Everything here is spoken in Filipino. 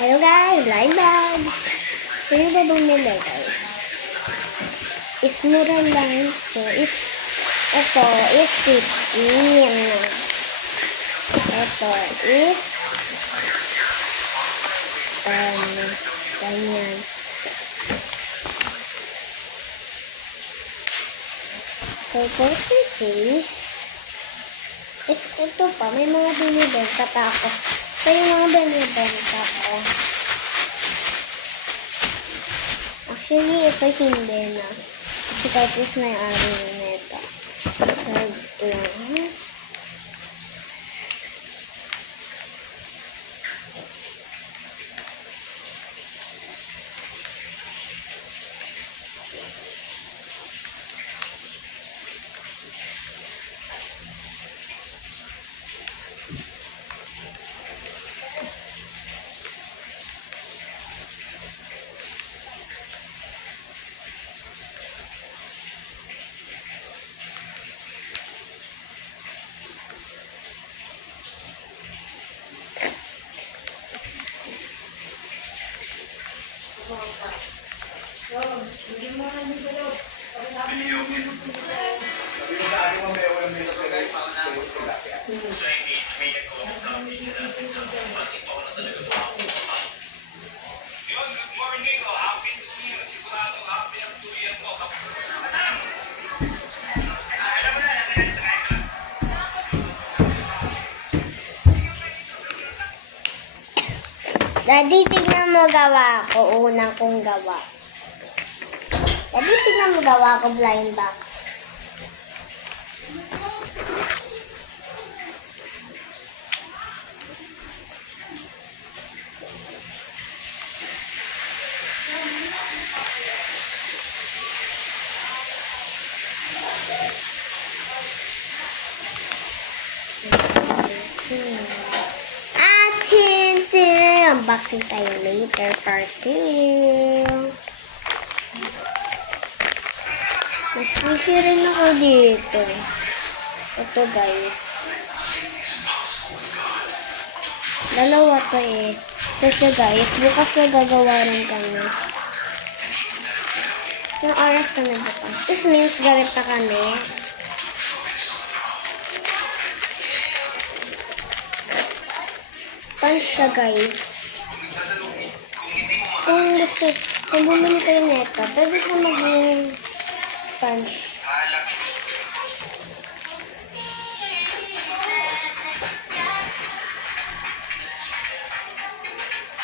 Hello guys, live vlogs. Sino ba bumili guys? Is mura lang ito. Ito is 15. Ito is ganyan. So, for this is ito pa. May mga binibenta pa ako. So, yung mga binibenta ko. Actually, ito hindi na. Kasi tapos na yung araw nito. So, ito lang. Daddy, tignan mo gawa ko. Unang kong gawa. Daddy, tignan mo gawa ko blind box. Unboxing tayo later, part 2. Mas squishy rin ako dito. Ito guys. Dalawa to eh. Ito guys, bukas na gagawa rin kami. Yung oras kami bukas. This means galit na kami. Punch siya guys. Kung bumili kayo neto, pwede ka maging sponge.